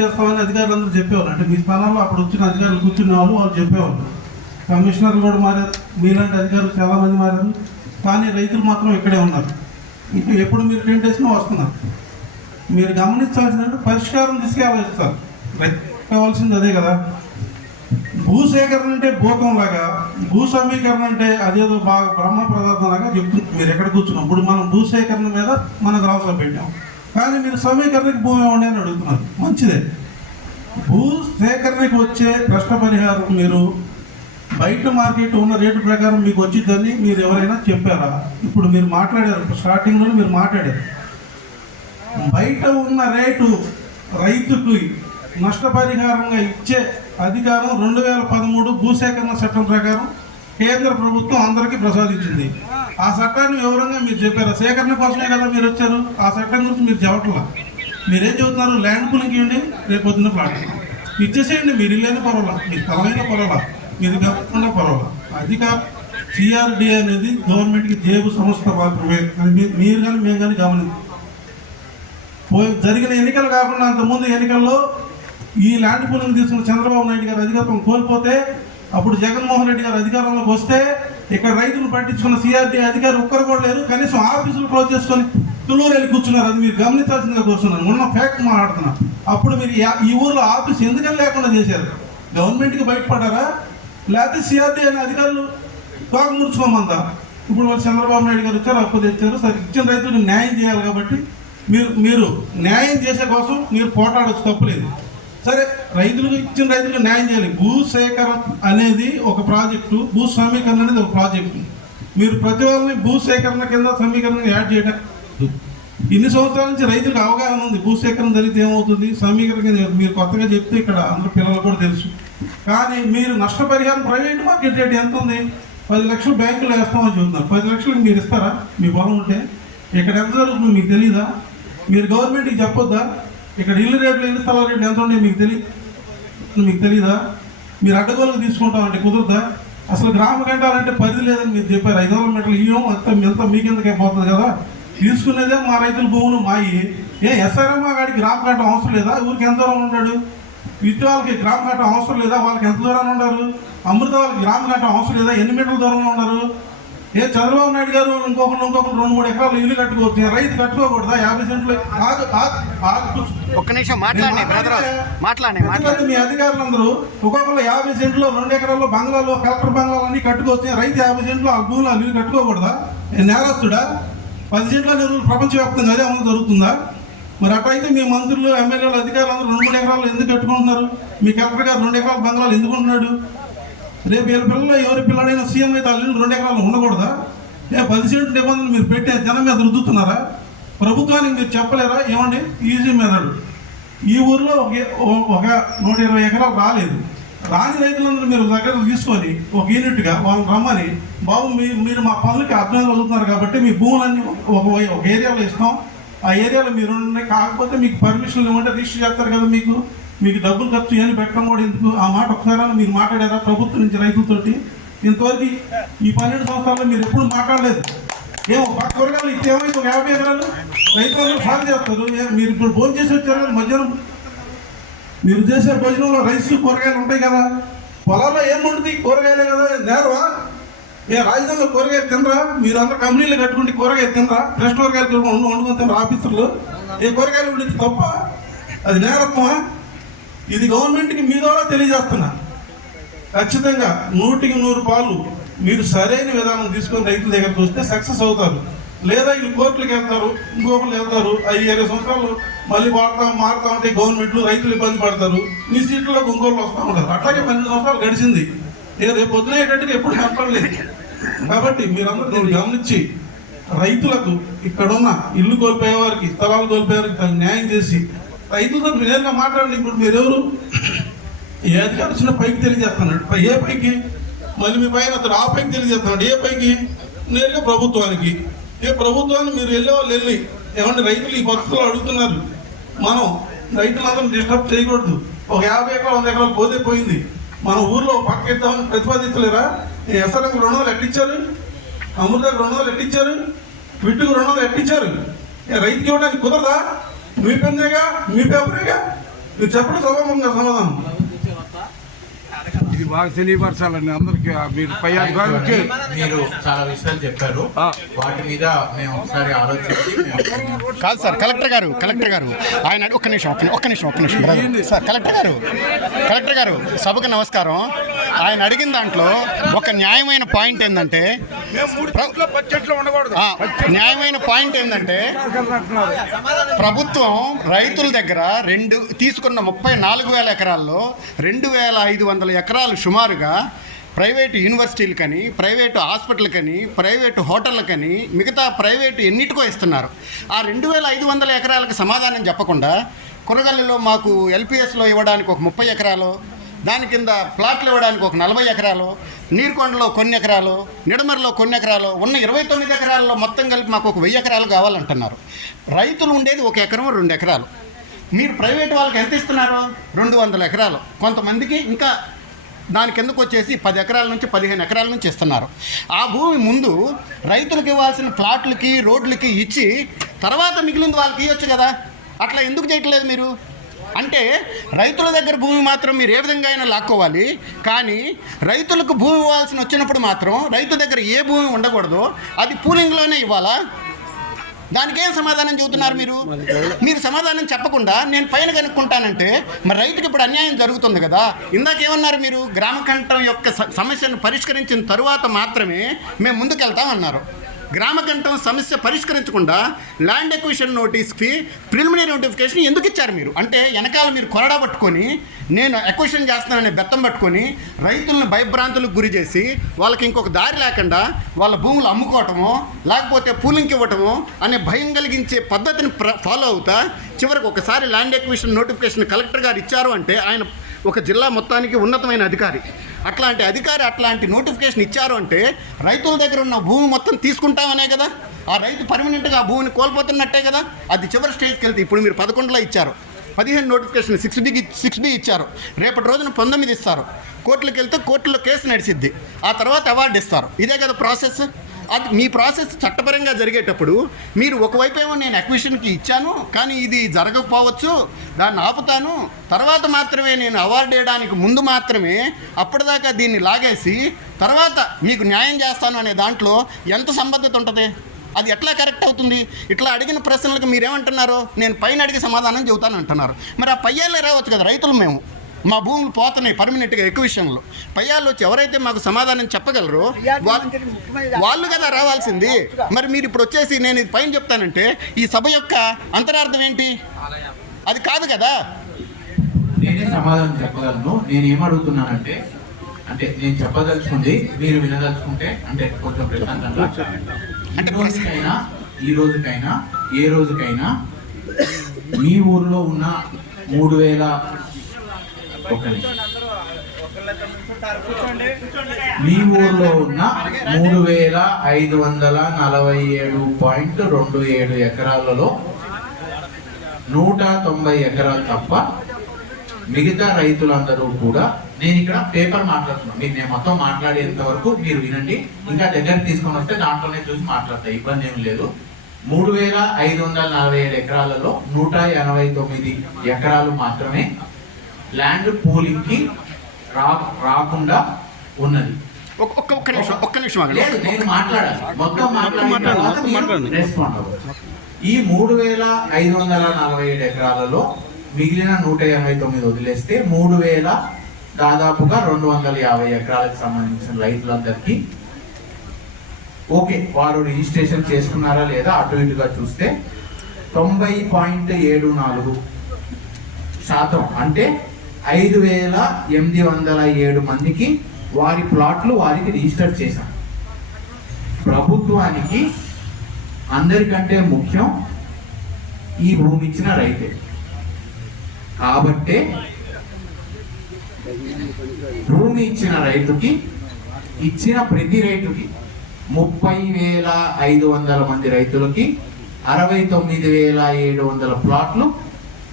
చేస్తామని అధికారులు అందరూ చెప్పేవాళ్ళు. అంటే మీ స్థానంలో అప్పుడు వచ్చిన అధికారులు కూర్చునే వాళ్ళు చెప్పేవాళ్ళు. కమిషనర్లు కూడా మారారు, మీలాంటి అధికారులు చాలామంది మారారు, కానీ రైతులు మాత్రం ఇక్కడే ఉన్నారు. ఇంకా ఎప్పుడు మీరు టెంట్ వేసినా వస్తున్నారు. మీరు గమనించాల్సిందంటే పరిష్కారం తీసుకెళ్ళాలి. రైతు కావాల్సింది అదే కదా. భూసేకరణ అంటే భూతంలాగా, భూ సమీకరణ అంటే అదేదో బాగా బ్రహ్మ ప్రదార్థం లాగా చెప్తుంది. మీరు ఎక్కడ కూర్చున్నాం ఇప్పుడు మనం భూసేకరణ మీద మనం గ్రాసం పెట్టాం, కానీ మీరు సమీకరణకి భూమి ఇవ్వండి అని అడుగుతున్నారు. మంచిదే. భూ సేకరణకి వచ్చే నష్టపరిహారం మీరు బయట మార్కెట్ ఉన్న రేటు ప్రకారం మీకు వచ్చిందని మీరు ఎవరైనా చెప్పారా? ఇప్పుడు మీరు మాట్లాడారు, స్టార్టింగ్లో మీరు మాట్లాడారు. బయట ఉన్న రేటు రైతుకు నష్టపరిహారంగా ఇచ్చే అధికారం 2013 భూసేకరణ చట్టం ప్రకారం కేంద్ర ప్రభుత్వం అందరికీ ప్రసాదించింది. ఆ చట్టాన్ని వివరంగా మీరు చెప్పారు. సేకరణ కోసమే కదా మీరు వచ్చారు. ఆ చట్టం గురించి మీరు చెప్పట్లా. మీరేం చెబుతున్నారు? ల్యాండ్ పూలింగ్ ఇవ్వండి, రేపు పొద్దున్న ప్లాట్ ఇచ్చేసేయండి. మీరు ఇల్లేని పొరవలా, మీ స్థలమైన పొరవలా, మీరు కాకుండా పొరవలా. అధికారం సిఆర్డి అనేది గవర్నమెంట్కి జేబు సంస్థ మాత్రమే. మీరు కానీ మేము కానీ గమనించాం. జరిగిన ఎన్నికలు కాకుండా అంతకుముందు ఎన్నికల్లో ఈ ల్యాండ్ పూలింగ్ తీసుకున్న చంద్రబాబు నాయుడు గారు అధికారం కోల్పోతే, అప్పుడు జగన్మోహన్ రెడ్డి గారు అధికారంలోకి వస్తే ఇక్కడ రైతులు పట్టించుకున్న సిఆర్డీ అధికారి ఒక్కరు కూడా లేరు. కనీసం ఆఫీసులు క్లోజ్ చేసుకొని తులూరు వెళ్ళి కూర్చున్నారు. అది మీరు గమనించాల్సిందిగా కూర్చున్నారు. మొన్న ఫ్యాక్ట్ మాట్లాడుతున్నా. అప్పుడు మీరు ఈ ఊర్లో ఆఫీస్ ఎందుకని లేకుండా చేశారు? గవర్నమెంట్కి బయటపడారా, లేకపోతే సిఆర్డీ అనే అధికారులు తోక ముడుచుకోమందా? ఇప్పుడు వాళ్ళు చంద్రబాబు నాయుడు గారు వచ్చారు, అప్పు తెచ్చారు. సరే, ఇచ్చిన రైతులకు న్యాయం చేయాలి కాబట్టి మీరు న్యాయం చేసే కోసం మీరు పోటాడచ్చు, తప్పులేదు. సరే, ఇచ్చిన రైతులకు న్యాయం చేయాలి. భూసేకరణ అనేది ఒక ప్రాజెక్టు, భూ సమీకరణ అనేది ఒక ప్రాజెక్టు. మీరు ప్రతి వాళ్ళని భూసేకరణ కింద సమీకరణ యాడ్ చేయడం. ఇన్ని సంవత్సరాల నుంచి రైతులకు అవగాహన ఉంది. భూసేకరణ జరిగితే ఏమవుతుంది, సమీకరణ మీరు కొత్తగా చెప్తే ఇక్కడ అందరూ పిల్లలు కూడా తెలుసు. కానీ మీరు నష్టపరిహారం ప్రైవేట్ మార్కెట్ రేట్ ఎంత ఉంది? 10 లక్షలు బ్యాంకులో వేస్తామని చెబుతున్నారు. 10 లక్షలకు మీరు ఇస్తారా? మీ పొలం ఉంటే ఇక్కడ ఎంత జరుగుతుందో మీకు తెలీదా? మీరు గవర్నమెంట్కి చెప్పొద్దా? ఇక్కడ ఇల్లు రేట్లు, ఇల్లు స్థలాల రేట్లు ఎంత ఉండే మీకు తెలీదా? మీరు అడ్డగోలకు తీసుకుంటామంటే కుదరదా? అసలు గ్రామ గంటాలంటే పరిధి లేదని మీరు చెప్పారు. 500 మీటర్లు ఇవ్వం, అంతా మీకెందుకే పోతుంది కదా. తీసుకునేదే మా రైతుల భూములు మాయి. ఎస్ఆర్ఎం గాడికి గ్రామ గంట అవసరం లేదా? ఊరికి ఎంత దూరం ఉన్నాడు? విద్య వాళ్ళకి గ్రామ గంట అవసరం లేదా? వాళ్ళకి ఎంత దూరాన్ని ఉన్నారు? అమృత వాళ్ళకి గ్రామ గంట అవసరం లేదా? ఎన్ని మీటర్ల దూరంలో ఉన్నారు? చంద్రబాబు నాయుడు గారు ఇంకొకరు 2-3 ఎకరాలు ఇల్లు కట్టుకోవచ్చు, రైతు కట్టుకోకూడదా? 50 సెంట్లు. ఒక్క నిమిషం మాట్లాడండి. మీ అధికారులందరూ ఒక్కొక్కరు 50 సెంట్లు 2 ఎకరాల్లో బంగ్లాలో, కలెక్టర్ బంగ్లాలు అన్ని కట్టుకోవచ్చు. రైతు 50 సెంట్లు ఆ భూములు ఇల్లు కట్టుకోకూడదా? నేరస్తుడా? 10 సెంట్ల నిధులు ప్రపంచవ్యాప్తంగా అదే అమలు జరుగుతుందా? మరి అట్లయితే మీ మంత్రులు, ఎమ్మెల్యేలు, అధికారులు అందరూ 2-3 ఎకరాలు ఎందుకు కట్టుకుంటున్నారు? మీ కలెక్టర్ గారు 2 ఎకరాల బంగ్లాలు ఎందుకు ఉంటున్నాడు? రేపు వీళ్ళ పిల్లలు ఎవరి పిల్లడైనా సీఎం అయితే వాళ్ళ 2 ఎకరాలు ఉండకూడదా? 10 సెంట్లు నిబంధనలు మీరు పెట్టే జనం మీద రుద్దుతున్నారా? ప్రభుత్వానికి మీరు చెప్పలేరా? ఏమండి, ఈజీ మెథడ్. ఈ ఊర్లో ఒక 120 ఎకరాలు రాలేదు. రాని రైతులందరూ మీరు దగ్గర తీసుకొని ఒక యూనిట్గా వాళ్ళని రమ్మని, బాబు మీరు మా పనులకి అభ్యర్థులు అవుతున్నారు కాబట్టి మీ భూములన్నీ ఒక ఏరియాలో ఇస్తాం, ఆ ఏరియాలో మీరు కాకపోతే మీకు పర్మిషన్లు ఇవ్వంటే రిజిస్టర్ చేస్తారు కదా. మీకు డబ్బులు ఖర్చు అని పెట్టడం కూడా ఎందుకు? ఆ మాట ఒకసారి మీరు మాట్లాడారా ప్రభుత్వం నుంచి రైతులతోటి? ఇంతవరకు ఈ 12 సంవత్సరాల్లో మీరు ఎప్పుడు మాట్లాడలేదు. ఏమో పక్క కూరగాయలు ఇస్తే ఏమైతే 50 ఎకరాలు రైతులు సాగు చేస్తారు. మీరు ఇప్పుడు భోజనం చేసి వచ్చారు, మధ్యాహ్నం మీరు చేసే భోజనంలో రైస్ కూరగాయలు ఉంటాయి కదా. పొలాల్లో ఏం ఉంటుంది? కూరగాయలే కదా. నేరవా? రాజధానిలో కూరగాయలు తినరా? మీరు అందరూ కంపెనీలు కట్టుకుంటే కూరగాయలు తినరా? ఫ్రెష్ కూరగాయలు వండుకొని తినరా ఆఫీసర్లు? ఏ కూరగాయలు ఉండేది తప్ప? అది నేరత్వమా? ఇది గవర్నమెంట్కి మీ ద్వారా తెలియజేస్తున్నా. ఖచ్చితంగా 100% పాలు మీరు సరైన విధానం తీసుకొని రైతుల దగ్గరకు వస్తే సక్సెస్ అవుతారు. లేదా వీళ్ళు కోర్టులకు వెళ్తారు, ఇంకొకరు వెళ్తారు. 20 సంవత్సరాలు మళ్ళీ మారుతా ఉంటే గవర్నమెంట్లు, రైతులు ఇబ్బంది పడతారు. మీ సీట్లోకి ఇంకోళ్ళు వస్తూ ఉంటారు. అట్లాగే 12 సంవత్సరాలు గడిచింది. రేపు వదిలేటట్టుగా ఎప్పుడు కనపడలేదు. కాబట్టి మీరందరూ దీన్ని గమనించి రైతులకు, ఇక్కడున్న ఇల్లు కోల్పోయేవారికి, స్థలాలు కోల్పోయేవారికి తగు న్యాయం చేసి రైతులతో నేరుగా మాట్లాడండి. ఇప్పుడు మీరెవరు? ఏ అధికారి వచ్చిన పైకి తెలియజేస్తున్నాడు. ఏ పైకి? మళ్ళీ మీ పైన అతను ఆ పైకి తెలియజేస్తున్నాడు. ఏ పైకి? నేరుగా ప్రభుత్వానికి. ప్రభుత్వాన్ని మీరు వెళ్ళేవాళ్ళు వెళ్ళి, ఏమంటే రైతులు ఈ పరిస్థితులు అడుగుతున్నారు, మనం రైతులందరం డిస్టర్బ్ చేయకూడదు. ఒక 50 ఎకరాలు 100 ఎకరాలు పోతే పోయింది. మన ఊర్లో పక్క ఇద్దామని ప్రతిపాదించలేరా? ఎస్ఆర్ఎంకి 200 ఎట్టిచ్చారు? అమృతకు 200 ఎట్టిచ్చారు? విట్టుకు 200 ఎట్టిచ్చారు? రైతుకి ఇవ్వడానికి కుదరదా? మీ పెన్నేగా, మీ పేపరేగా. మీరు చెప్పండి సభాముఖంగా సమాధానం. ఇది బాగా తెలియపరచాలండి అందరికి. మీరు పై అధికారులకి మీరు చాలా విషయాలు చెప్పారు, వాటి మీద మేము ఒకసారి ఆలోచించి కాదు సార్, కలెక్టర్ గారు ఆయన ఒక్క నిమిషం సార్, కలెక్టర్ గారు సభకు నమస్కారం. ఆయన అడిగిన దాంట్లో ఒక న్యాయమైన పాయింట్ ఏంటంటే ప్రభుత్వం రైతుల దగ్గర తీసుకున్న 34,000 ఎకరాల్లో 2,500 ఎకరాలు సుమారుగా ప్రైవేటు యూనివర్సిటీలకని, ప్రైవేటు హాస్పిటల్కని, ప్రైవేటు హోటళ్ళకని, మిగతా ప్రైవేటు ఎన్నిటికో ఇస్తున్నారు. ఆ 2,500 ఎకరాలకు సమాధానం చెప్పకుండా కొనగల్లిలో మాకు ఎల్పిఎస్లో ఇవ్వడానికి ఒక 30 ఎకరాలు, దాని కింద ప్లాట్లు ఇవ్వడానికి ఒక 40 ఎకరాలు, నీరుకొండలో కొన్ని ఎకరాలు, నిడమర్లో కొన్ని ఎకరాలు, ఉన్న 29 ఎకరాల్లో మొత్తం కలిపి మాకు ఒక 1000 ఎకరాలు కావాలంటున్నారు. రైతులు ఉండేది 1 ఎకరం 2 ఎకరాలు. మీరు ప్రైవేట్ వాళ్ళకి ఎంత ఇస్తున్నారు? 200 ఎకరాలు. కొంతమందికి ఇంకా దాని కిందకు వచ్చేసి 10 ఎకరాల నుంచి 15 ఎకరాల నుంచి ఇస్తున్నారు. ఆ భూమి ముందు రైతులకు ఇవ్వాల్సిన ప్లాట్లకి, రోడ్లకి ఇచ్చి తర్వాత మిగిలింది వాళ్ళకి ఇవ్వచ్చు కదా. అట్లా ఎందుకు చేయట్లేదు మీరు? అంటే రైతుల దగ్గర భూమి మాత్రం మీరు ఏ విధంగా అయినా లాక్కోవాలి, కానీ రైతులకు భూమి ఇవ్వాల్సిన వచ్చినప్పుడు మాత్రం రైతు దగ్గర ఏ భూమి ఉండకూడదు, అది పూలింగ్లోనే ఇవ్వాలా? దానికేం సమాధానం చెబుతున్నారు మీరు సమాధానం చెప్పకుండా నేను పైన కనుక్కుంటానంటే మరి రైతుకి ఇప్పుడు అన్యాయం జరుగుతుంది కదా. ఇందాకేమన్నారు మీరు? గ్రామకంఠం యొక్క సమస్యను పరిష్కరించిన తరువాత మాత్రమే మేము ముందుకెళ్తామన్నారు. గ్రామకంఠం సమస్య పరిష్కరించకుండా ల్యాండ్ ఎక్విజిషన్ నోటీస్కి ప్రిలిమినరీ నోటిఫికేషన్ ఎందుకు ఇచ్చారు మీరు? అంటే వెనకాల మీరు కొరడా పట్టుకొని నేను ఎక్విజిషన్ చేస్తున్నాననే బెత్తం పట్టుకొని రైతులను భయభ్రాంతులకు గురి చేసి వాళ్ళకి ఇంకొక దారి లేకుండా వాళ్ళ భూములు అమ్ముకోవటమో లేకపోతే పూలింగ్కి ఇవ్వటమో అనే భయం కలిగించే పద్ధతిని ఫాలో అవుతా చివరికి ఒకసారి ల్యాండ్ ఎక్విజిషన్ నోటిఫికేషన్ కలెక్టర్ గారు ఇచ్చారు అంటే ఆయన ఒక జిల్లా మొత్తానికి ఉన్నతమైన అధికారి. అట్లాంటి అధికారి అట్లాంటి నోటిఫికేషన్ ఇచ్చారు అంటే రైతుల దగ్గర ఉన్న భూమి మొత్తం తీసుకుంటామనే కదా. ఆ రైతు పర్మనెంట్గా ఆ భూమిని కోల్పోతున్నట్టే కదా. అది చివరి స్టేజ్కి వెళ్తే ఇప్పుడు మీరు 11లో ఇచ్చారు, 15 నోటిఫికేషన్ 6B ఇచ్చారు, రేపటి రోజున 19 ఇస్తారు. కోర్టులకు వెళ్తే కోర్టులో కేసు నడిచిద్ది, ఆ తర్వాత అవార్డు ఇస్తారు. ఇదే కదా ప్రాసెస్. అది మీ ప్రాసెస్ చట్టపరంగా జరిగేటప్పుడు మీరు ఒకవైపు ఏమో నేను అక్విజిషన్కి ఇచ్చాను కానీ ఇది జరగకపోవచ్చు, దాన్ని ఆపుతాను, తర్వాత మాత్రమే నేను అవార్డు వేయడానికి ముందు మాత్రమే అప్పటిదాకా దీన్ని లాగేసి తర్వాత మీకు న్యాయం చేస్తాను అనే దాంట్లో ఎంత సంబద్ధత ఉంటుంది? అది ఎట్లా కరెక్ట్ అవుతుంది? ఇట్లా అడిగిన ప్రశ్నలకు మీరేమంటున్నారు? నేను పైన అడిగి సమాధానం చెబుతాను అంటున్నారు. మరి ఆ పయ్యాలే రావచ్చు కదా. రైతులు మేము మా భూములు పోతున్నాయి పర్మనెంట్గా ఎక్విజిషన్లో. పయ్యాళ్ళు వచ్చి ఎవరైతే మాకు సమాధానం చెప్పగలరో వాళ్ళు కదా రావాల్సింది. మరి మీరు ఇప్పుడు వచ్చేసి నేను ఇది పైన చెప్తానంటే ఈ సభ యొక్క అంతరార్థం ఏంటి? అది కాదు కదా. నేనే సమాధానం చెప్పగలను. నేను ఏమడుగుతున్నానంటే అంటే నేను చెప్పదలుచుకుంది మీరు వినదలుచుకుంటే అంటే కొంచెం ప్రశాంతంగా ఈ రోజుకైనా ఏ రోజుకైనా మీ ఊర్లో ఉన్న 3,000 మీ ఊర్లో ఉన్న 3,547.27 ఎకరాలలో 190 ఎకరాలు తప్ప మిగతా రైతులందరూ కూడా, నేను ఇక్కడ పేపర్ మాట్లాడుతున్నాను, మీకు నేను మొత్తం మాట్లాడేంత వరకు మీరు వినండి. ఇంకా దగ్గర తీసుకొని వస్తే దాంట్లోనే చూసి మాట్లాడతాయి, ఇబ్బంది ఏమి లేదు. 3,547 ఎకరాలలో 189 ఎకరాలు మాత్రమే ల్యాండ్ పూలింగ్ కి రాకుండా ఉన్నది. ఒక్క నిమిషం లేదు, నేను మాట్లాడాలి. మొత్తం మాట్లాడాలి, రెస్పాండ్ అవ్వచ్చు. ఈ 3,547 ఎకరాలలో మిగిలిన 189 వదిలేస్తే 3,000 దాదాపుగా 250 ఎకరాలకు సంబంధించిన రైతులందరికీ ఓకే, వారు రిజిస్ట్రేషన్ చేసుకున్నారా లేదా అటు ఇటుగా చూస్తే 90.74% అంటే 5,807 మందికి వారి ప్లాట్లు వారికి రిజిస్టర్ చేశారు. ప్రభుత్వానికి అందరికంటే ముఖ్యం ఈ భూమి ఇచ్చిన రైతే. కాబట్టే భూమి ఇచ్చిన రైతుకి ఇచ్చిన ప్రతి రైతుకి 30,500 మంది రైతులకి 69,700 ప్లాట్లు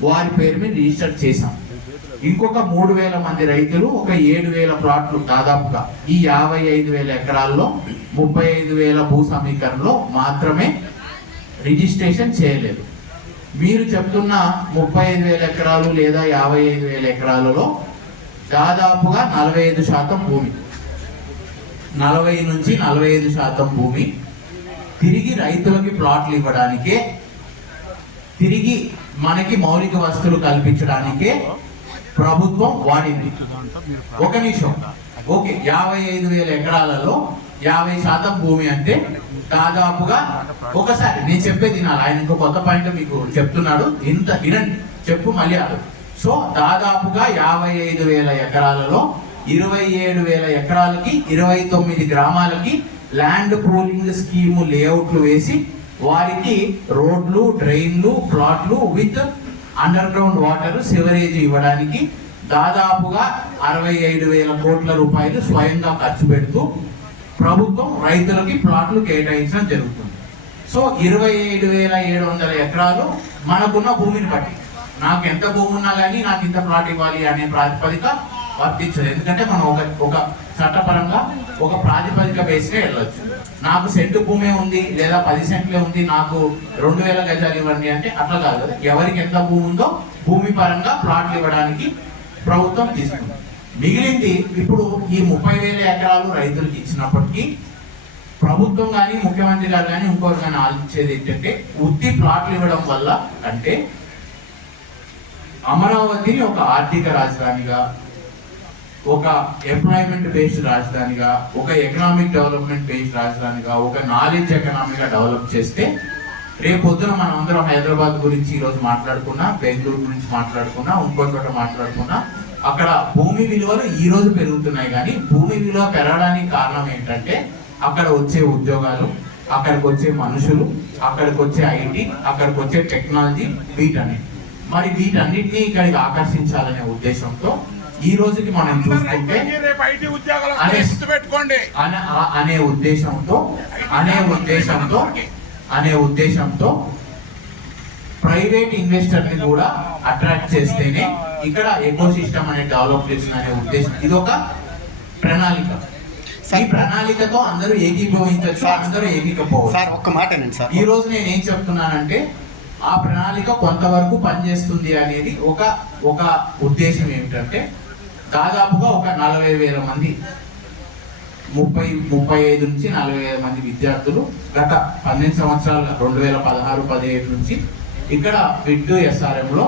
వారి పేరు మీద రిజిస్టర్ చేశాం. ఇంకొక 3,000 మంది రైతులు ఒక 7,000 ప్లాట్లు దాదాపుగా ఈ 55,000 ఎకరాల్లో 35,000 భూ సమీకరణలో మాత్రమే రిజిస్ట్రేషన్ చేయలేదు. మీరు చెప్తున్న 35,000 ఎకరాలు లేదా 55,000 ఎకరాలలో దాదాపుగా 45% భూమి, 40 నుంచి 45% భూమి తిరిగి రైతులకి ప్లాట్లు ఇవ్వడానికే, తిరిగి మనకి మౌలిక వసతులు కల్పించడానికే ప్రభుత్వం వాడింది. ఒక నిమిషం, ఓకే, 55,000 ఎకరాలలో 50% భూమి అంటే దాదాపుగా, ఒకసారి నేను చెప్పేది వినాలి, ఆయన ఇంకో కొత్త పాయింట్ మీకు చెప్తున్నాడు, ఇంత వినండి, చెప్పు మళ్ళీ ఆడు. సో దాదాపుగా 55,000 ఎకరాలలో 27,000 ఎకరాలకి 29 గ్రామాలకి ల్యాండ్ పూలింగ్ స్కీము లేఅవుట్లు వేసి వారికి రోడ్లు, డ్రైన్లు, ప్లాట్లు with under ground water, sewerage ఇవ్వడానికి దాదాపుగా 65,000 కోట్ల రూపాయలు స్వయంగా ఖర్చు పెడుతూ ప్రభుత్వం రైతులకి ప్లాట్లు కేటాయించడం జరుగుతుంది. సో 27,700 ఎకరాలు మనకున్న భూమిని బట్టి, నాకు ఎంత భూమి ఉన్నా కానీ నాకు ఇంత ప్లాట్ ఇవ్వాలి అనే ప్రాతిపదిక వర్తించదు. ఎందుకంటే మనం ఒక చట్టపరంగా ఒక ప్రాతిపదిక బేస్గా వెళ్ళొచ్చు. నాకు సెంటు భూమి ఉంది లేదా 10 సెంట్లే ఉంది, నాకు 2,000 గజాలు ఇవ్వండి అంటే అట్లా కాదు కదా. ఎవరికి ఎంత భూమి ఉందో భూమి పరంగా ప్లాట్లు ఇవ్వడానికి ప్రభుత్వం తీసుకుంది. మిగిలింది ఇప్పుడు ఈ 30,000 ఎకరాలు రైతులకు ఇచ్చినప్పటికీ ప్రభుత్వం కానీ ముఖ్యమంత్రి గారు కానీ ఇంకోరు కానీ ఆలోచించేది ఏంటంటే, ఉత్తి ప్లాట్లు ఇవ్వడం వల్ల అంటే అమరావతిని ఒక ఆర్థిక రాజధానిగా, ఒక ఎంప్లాయ్మెంట్ బేస్డ్ రాజధానిగా, ఒక ఎకనామిక్ డెవలప్మెంట్ బేస్డ్ రాజధానిగా, ఒక నాలెడ్జ్ ఎకనామీగా డెవలప్ చేస్తే రేపు పొద్దున మనం అందరం హైదరాబాద్ గురించి ఈరోజు మాట్లాడుకున్నా, బెంగళూరు గురించి మాట్లాడుకున్నా, ఇంకో చోట మాట్లాడుకున్నా, అక్కడ భూమి విలువలు ఈ రోజు పెరుగుతున్నాయి. కానీ భూమి విలువ పెరగడానికి కారణం ఏంటంటే అక్కడ వచ్చే ఉద్యోగాలు, అక్కడికి వచ్చే మనుషులు, అక్కడికి వచ్చే ఐటీ, అక్కడికి వచ్చే టెక్నాలజీ, మరి వీటన్నిటినీ ఇక్కడికి ఆకర్షించాలనే ఉద్దేశంతో ఈ రోజుకి మనం చూసుకుంటే అనే ఉద్దేశంతో ప్రైవేట్ ఇన్వెస్టర్ ని కూడా అట్రాక్ట్ చేస్తేనే ఇక్కడ ఎకో సిస్టమ్ అనే డెవలప్ చేసిన అనే ఉద్దేశం. ఇది ఒక ప్రణాళిక. ఈ ప్రణాళికతో అందరూ ఏకీభవించవచ్చు, అందరూ ఏకీకపోవచ్చు. ఒక్క మాట సార్, ఈ రోజు నేను ఏం చెప్తున్నానంటే ఆ ప్రణాళిక కొంతవరకు పనిచేస్తుంది అనేది ఒక ఉద్దేశం ఏమిటంటే, దాదాపుగా ఒక 40,000 మంది, 35 నుంచి 40,000 మంది విద్యార్థులు గత 12 సంవత్సరాల 2016-17 నుంచి ఇక్కడ విడ్డు SRM-లో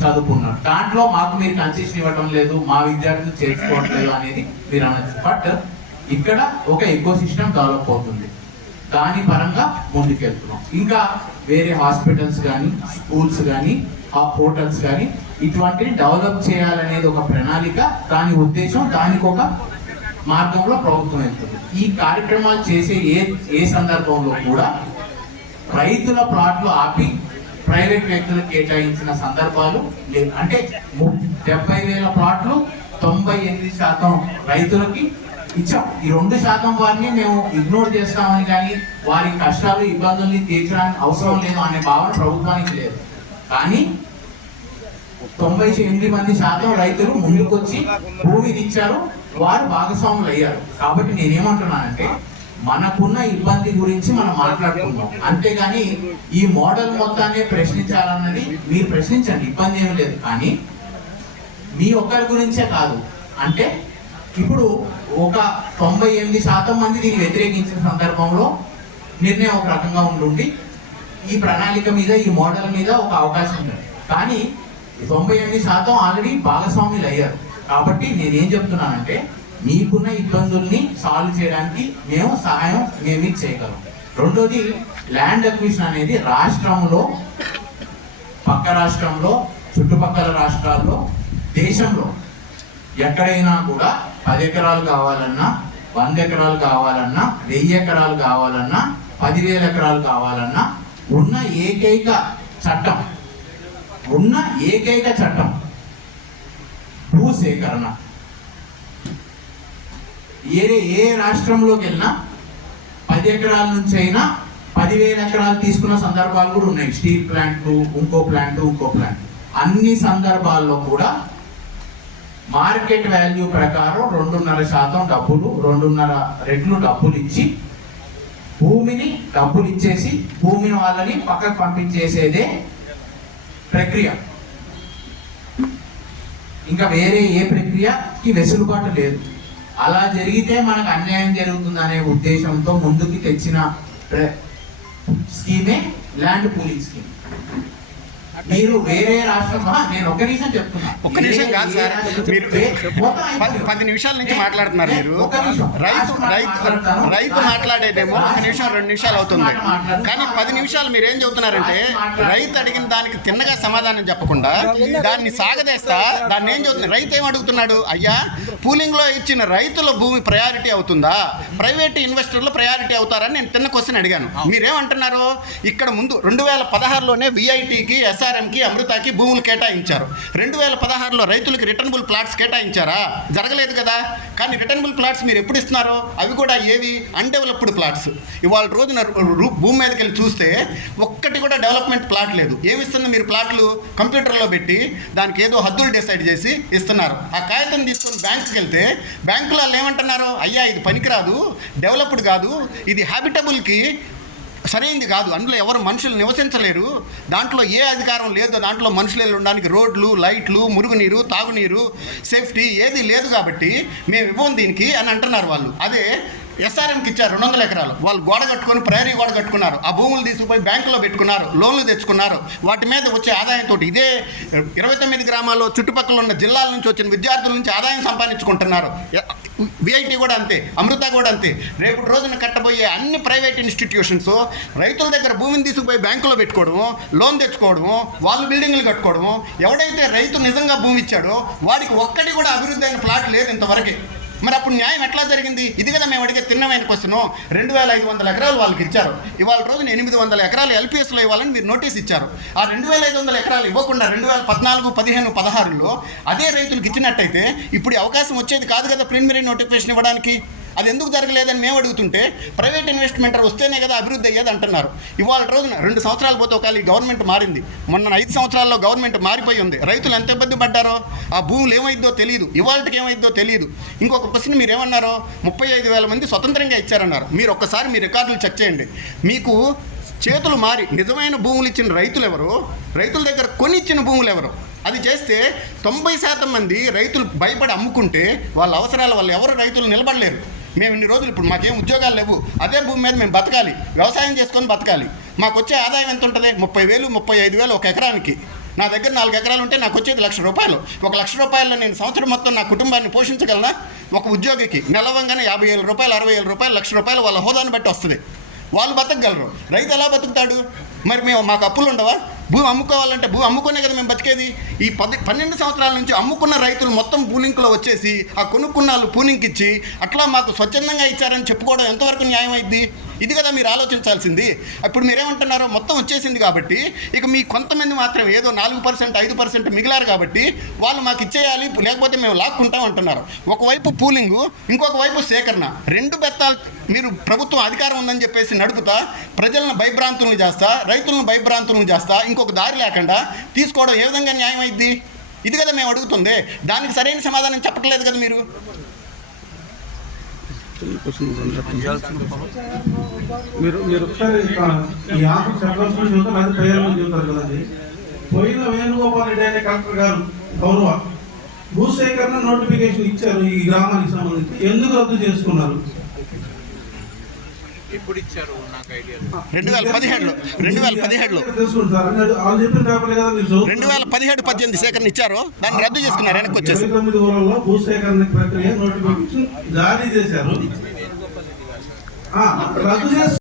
చదువుకున్నారు. దాంట్లో మాకు మీరు కన్సెషన్ ఇవ్వటం లేదు, మా విద్యార్థులు చేసుకోవట్లేదు అనేది మీరు అనొచ్చు. బట్ ఇక్కడ ఒక ఎకో సిస్టమ్ డెవలప్ అవుతుంది, దాని పరంగా ముందుకెళ్తున్నాం. ఇంకా వేరే హాస్పిటల్స్ కానీ, స్కూల్స్ కానీ, ఆ పోర్టల్స్ కానీ ఇటువంటిని డెవలప్ చేయాలనేది ఒక ప్రణాళిక, దాని ఉద్దేశం, దానికి ఒక మార్గంలో ప్రభుత్వం వెళ్తుంది. ఈ కార్యక్రమాలు చేసే ఏ సందర్భంలో కూడా రైతుల ప్లాట్లు ఆపి ప్రైవేట్ వ్యక్తులకు కేటాయించిన సందర్భాలు లేవు. అంటే 70,000 ప్లాట్లు 98% రైతులకి ఇచ్చాం. ఈ 2% వారిని మేము ఇగ్నోర్ చేస్తామని కానీ వారి కష్టాలు, ఇబ్బందుల్ని తీర్చడానికి అవసరం లేదు అనే భావన ప్రభుత్వానికి లేదు. కానీ 98% రైతులు ముందుకొచ్చి భూమిని ఇచ్చారు, వారు భాగస్వాములు అయ్యారు. కాబట్టి నేనేమంటున్నానంటే, మనకున్న ఇబ్బంది గురించి మనం మాట్లాడుకుందాం, అంతేగాని ఈ మోడల్ మొత్తాన్ని ప్రశ్నించాలన్నది మీరు ప్రశ్నించండి, ఇబ్బంది ఏమి లేదు. కానీ మీ ఒక్కరి గురించే కాదు. అంటే ఇప్పుడు ఒక 98% మంది దీన్ని వ్యతిరేకించిన సందర్భంలో నిర్ణయం ఒక రకంగా ఉండి ఈ ప్రణాళిక మీద, ఈ మోడల్ మీద ఒక అవకాశం ఉంది. కానీ 98% ఆల్రెడీ భాగస్వాములు అయ్యారు. కాబట్టి నేనేం చెప్తున్నానంటే, మీకున్న ఇబ్బందుల్ని సాల్వ్ చేయడానికి మేము సహాయం చేయగలం. రెండోది, ల్యాండ్ అక్విజిషన్ అనేది రాష్ట్రంలో, పక్క రాష్ట్రంలో, చుట్టుపక్కల రాష్ట్రాల్లో, దేశంలో ఎక్కడైనా కూడా 10 ఎకరాలు కావాలన్నా, 100 ఎకరాలు కావాలన్నా, 1000 ఎకరాలు కావాలన్నా, 10,000 ఎకరాలు కావాలన్నా ఉన్న ఏకైక చట్టం భూసేకరణ. ఏ రాష్ట్రంలోకి వెళ్ళినా 10 ఎకరాల నుంచి అయినా 10,000 ఎకరాలు తీసుకున్న సందర్భాలు కూడా ఉన్నాయి. స్టీల్ ప్లాంట్లు, ఇంకో ప్లాంట్. అన్ని సందర్భాల్లో కూడా మార్కెట్ వాల్యూ ప్రకారం 2.5% డబ్బులు, 2.5 రెట్లు డబ్బులు ఇచ్చి డబ్బులు ఇచ్చేసి భూమిని వాళ్ళని పక్కకు పంపించేసేదే ప్రక్రియ. ఇంకా వేరే ఏ ప్రక్రియకి వెసులుబాటు లేదు. అలా జరిగితే మనకు అన్యాయం జరుగుతుందనే ఉద్దేశంతో ముందుకు తెచ్చిన స్కీమే ల్యాండ్ పూలింగ్ స్కీమ్. మీరు వేరే రాష్ట్రం, నేను ఒక్క నిమిషం చెప్తున్నా, ఒక్క నిమిషం కాదు సార్, మీరు 10 నిమిషాల నుంచి మాట్లాడుతున్నారు. మీరు రైతు మాట్లాడేదేమో 1 నిమిషం 2 నిమిషాలు అవుతుంది, కానీ 10 నిమిషాలు మీరు ఏం చెబుతున్నారంటే రైతు అడిగిన దానికి తిన్నగా సమాధానం చెప్పకుండా దాన్ని సాగదేస్తా దాన్ని ఏం చెబుతున్నారు. రైతు ఏం అడుగుతున్నాడు, అయ్యా పూలింగ్లో ఇచ్చిన రైతుల భూమి ప్రయారిటీ అవుతుందా, ప్రైవేట్ ఇన్వెస్టర్లు ప్రయారిటీ అవుతారని నేను తిన్న క్వశ్చన్ అడిగాను. మీరేమంటున్నారు, ఇక్కడ ముందు 2016లోనే విఐటికి, ఎస్ఆర్ఎంకి, అమృతకి భూములు కేటాయించారు. 2016లో రైతులకి రిటర్నబుల్ ప్లాట్స్ కేటాయించారా? జరగలేదు కదా. కానీ రిటర్నబుల్ ప్లాట్స్ మీరు ఎప్పుడు ఇస్తున్నారు? అవి కూడా ఏవి? Undeveloped plots. ఇవాళ రోజున భూమి మీదకి వెళ్ళి చూస్తే ఒక్కటి కూడా డెవలప్మెంట్ ప్లాట్ లేదు. ఏమిస్తుంది మీరు ప్లాట్లు కంప్యూటర్లో పెట్టి దానికి ఏదో హద్దులు డిసైడ్ చేసి ఇస్తున్నారు. ఆ కాగితం తీసుకొని బ్యాంకుకి వెళ్తే బ్యాంకులో వాళ్ళు ఏమంటున్నారు, అయ్యా ఇది పనికిరాదు, డెవలప్డ్ కాదు, ఇది హ్యాబిటబుల్కి సరైనది కాదు, అందులో ఎవరు మనుషులు నివసించలేరు, దాంట్లో ఏ అధికారం లేదు, దాంట్లో మనుషులు ఉండడానికి రోడ్లు, లైట్లు, మురుగునీరు, తాగునీరు, సేఫ్టీ ఏది లేదు కాబట్టి మేము ఇవ్వం దీనికి అని అంటున్నారు వాళ్ళు. అదే ఎస్ఆర్ఎంకి ఇచ్చారు 200 ఎకరాలు, వాళ్ళు గోడ కట్టుకొని ప్రహరీ గోడ కట్టుకున్నారు, ఆ భూములు తీసుకుపోయి బ్యాంకులో పెట్టుకున్నారు, లోన్లు తెచ్చుకున్నారు. వాటి మీద వచ్చే ఆదాయంతో ఇదే 29 గ్రామాల్లో చుట్టుపక్కల ఉన్న జిల్లాల నుంచి వచ్చిన విద్యార్థుల నుంచి ఆదాయం సంపాదించుకుంటున్నారు. విఐటి కూడా అంతే, అమృత కూడా అంతే. రేపు రోజున కట్టబోయే అన్ని ప్రైవేట్ ఇన్స్టిట్యూషన్స్ రైతుల దగ్గర భూమిని తీసుకుపోయి బ్యాంకులో పెట్టుకోవడము, లోన్ తెచ్చుకోవడము, వాళ్ళు బిల్డింగ్లు కట్టుకోవడము. ఎవడైతే రైతు నిజంగా భూమి ఇచ్చాడో వాడికి ఒక్కటి కూడా అభివృద్ధి అయిన ప్లాట్ లేదు ఇంతవరకే. మరి అప్పుడు న్యాయం ఎట్లా జరిగింది? ఇది కదా మేము అడిగే తిన్నమైన క్వశ్చన్. 2500 ఎకరాలు వాళ్ళకి ఇచ్చారు, ఇవాళ రోజున 800 ఎకరాలు ఎల్పిఎస్లో ఇవ్వాలని మీరు నోటీస్ ఇచ్చారు. ఆ 2500 ఎకరాలు ఇవ్వకుండా 2014, 15, 16లో అదే రైతులకు ఇచ్చినట్టయితే ఇప్పుడు అవకాశం వచ్చేది కాదు కదా ప్రిలిమినరీ నోటిఫికేషన్ ఇవ్వడానికి. అది ఎందుకు జరగలేదని మేము అడుగుతుంటే ప్రైవేట్ ఇన్వెస్ట్మెంటర్ వస్తేనే కదా అభివృద్ధి అయ్యేది అంటున్నారు. ఇవాళ రోజున 2 సంవత్సరాలు పోతే ఒకవేళ ఈ గవర్నమెంట్ మారింది, మొన్న 5 సంవత్సరాల్లో గవర్నమెంట్ మారిపోయి ఉంది. రైతులు ఎంత ఇబ్బంది పడ్డారో, ఆ భూములు ఏమైద్దో తెలియదు, ఇవాళకి ఏమైద్దో తెలియదు. ఇంకొక క్వశ్చన్ మీరు ఏమన్నారో, 35,000 మంది స్వతంత్రంగా ఇచ్చారన్నారు. మీరు ఒక్కసారి మీ రికార్డులు చెక్ చేయండి. మీకు చేతులు మారి నిజమైన భూములు ఇచ్చిన రైతులు ఎవరు, రైతుల దగ్గర కొని ఇచ్చిన భూములు ఎవరు? అది చేస్తే 90% మంది రైతులు భయపడి అమ్ముకుంటే వాళ్ళ అవసరాల వల్ల ఎవరు రైతులు నిలబడలేరు. మేము ఇన్ని రోజులు ఇప్పుడు మాకేం ఉద్యోగాలు లేవు, అదే భూమి మీద మేము బతకాలి, వ్యవసాయం చేసుకొని బతకాలి. మాకు వచ్చే ఆదాయం ఎంత ఉంటుంది? 30,000, 35,000 ఒక ఎకరానికి. నా దగ్గర 4 ఎకరాలు ఉంటే నాకు వచ్చేది ₹1,00,000. ₹1,00,000 నేను సంవత్సరం మొత్తం నా కుటుంబాన్ని పోషించగలనా? ఒక ఉద్యోగికి నెలవంగానే ₹50,000, ₹60,000, ₹1,00,000 వాళ్ళ హోదాను బట్టి వస్తుంది. వాళ్ళు బతకగలరు, రైతు ఎలా బతుకుతాడు? మరి మాకు అప్పులు ఉండవా? భూమి అమ్ముకోవాలంటే భూమి అమ్ముకునే కదా మేము బతికేది. ఈ 12 సంవత్సరాల నుంచి అమ్ముకున్న రైతులు మొత్తం పూలింగ్లో వచ్చేసి ఆ కొనుక్కున్న వాళ్ళు పూలింగ్కి ఇచ్చి అట్లా మాకు స్వచ్ఛందంగా ఇచ్చారని చెప్పుకోవడం ఎంతవరకు న్యాయం అయింది? ఇది కదా మీరు ఆలోచించాల్సింది. ఇప్పుడు మీరేమంటున్నారో మొత్తం వచ్చేసింది కాబట్టి ఇక మీ కొంతమంది మాత్రం ఏదో 4%, 5% మిగిలారు కాబట్టి వాళ్ళు మాకు ఇచ్చేయాలి, లేకపోతే మేము లాక్కుంటాం అంటున్నారు. ఒకవైపు పూలింగు, ఇంకొక వైపు సేకరణ, 2 బెత్తాలు మీరు ప్రభుత్వం అధికారం ఉందని చెప్పేసి నడుపుతా ప్రజలను భయభ్రాంతులను చేస్తా, రైతులను భయభ్రాంతులను చేస్తా, ఇంకొక దారి లేకుండా తీసుకోవడం ఏ విధంగా న్యాయం అయింది? ఇది కదా మేము అడుగుతుంది. దానికి సరైన సమాధానం చెప్పట్లేదు కదా మీరు. మీరు ఒకసారి ఈ ఆఫర్ చెప్పాల్సిన చూద్దాం, అది ప్రయోజనం చూస్తారు కదండి. పోయిన వేణుగోపాల్ రెడ్డి అనే కలెక్టర్ గారు గౌరవ భూసేకరణ నోటిఫికేషన్ ఇచ్చారు ఈ గ్రామానికి సంబంధించి, ఎందుకు రద్దు చేసుకున్నారు? ఎప్పుడు ఇచ్చారు? నాకు ఐడియా 2017లో 2017-18 సేకరణ ఇచ్చారు, దాన్ని రద్దు చేసుకున్నారు. వెనక్కి వచ్చేసి 29 ఊళ్ళలో భూసేకరణ ప్రక్రియ నోటిఫికేషన్ జారీ చేశారు, రద్దు చేసి